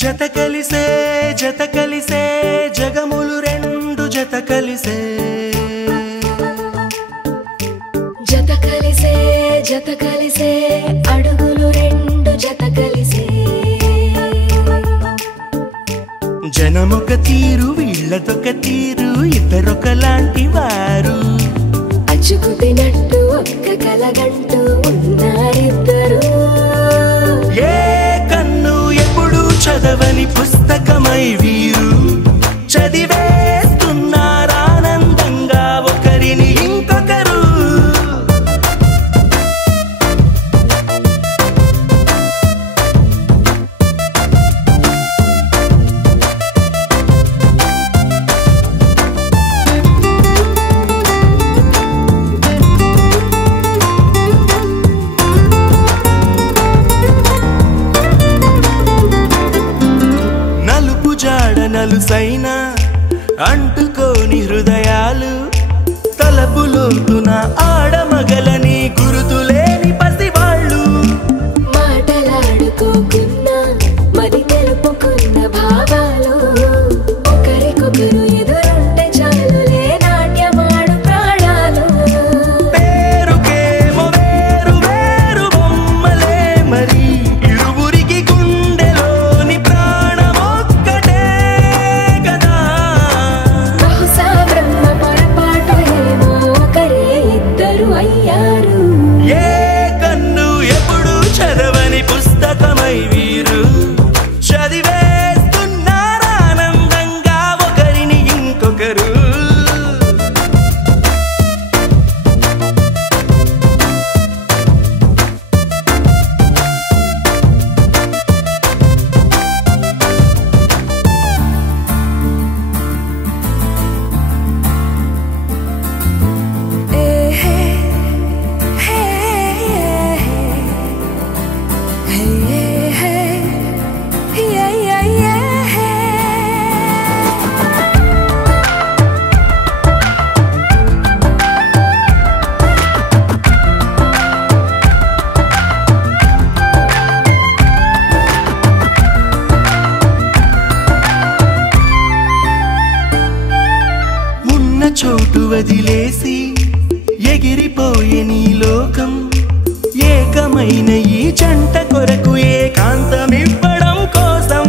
జత కలిసే జగములు రెండు జత కలిసే అడుగులు రెండు జత కలిసే జనమొక తీరు వీళ్ళదొక తీరు ఇద్దరొకలాంటి వారు అచ్చుకుతినట్టు ఒక్క కలగంటూ ఉన్నారిద్దరు ఏ కన్ను ఎప్పుడు చదవని పుస్తకమై వీరు చదివేస్తున్నారానందంగా ఒకరిని ఇంకొకరు నలుసైన అంటుకోని హృదయాలు తలపులోతున ఆడమగలని గురుతులేని పసివాళ్ళు మాటలాడుకోకున్నా మరి తెలుపుకున్న భావాలు ఒకరికొకరు ఎదురుంటే చాలులే నాట్యమాడు ప్రాణాలు పేరుకేమో వేరు వేరు బొమ్మలే మరి ఇరువురికి గుండెలోని ప్రాణమొక్కటే కదా బహుశా బ్రహ్మ పొరపాటు ఏమో ఒకరే ఇద్దరు అయ్యారు ఏ కన్ను ఎప్పుడు చదవని పుస్తకమై వీరు చదివేస్తున్నారానందంగా ఒకరిని ఇంకొకరు చోటు వదిలేసి ఎగిరిపోయే నీ లోకం ఏకమైన ఈ జంట కొరకు ఏకాంతమివ్వడం కోసం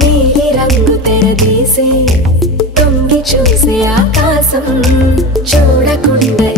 నీలి రంగు తెరదీసే తొంగి చూసే ఆకాశం చూడకుండా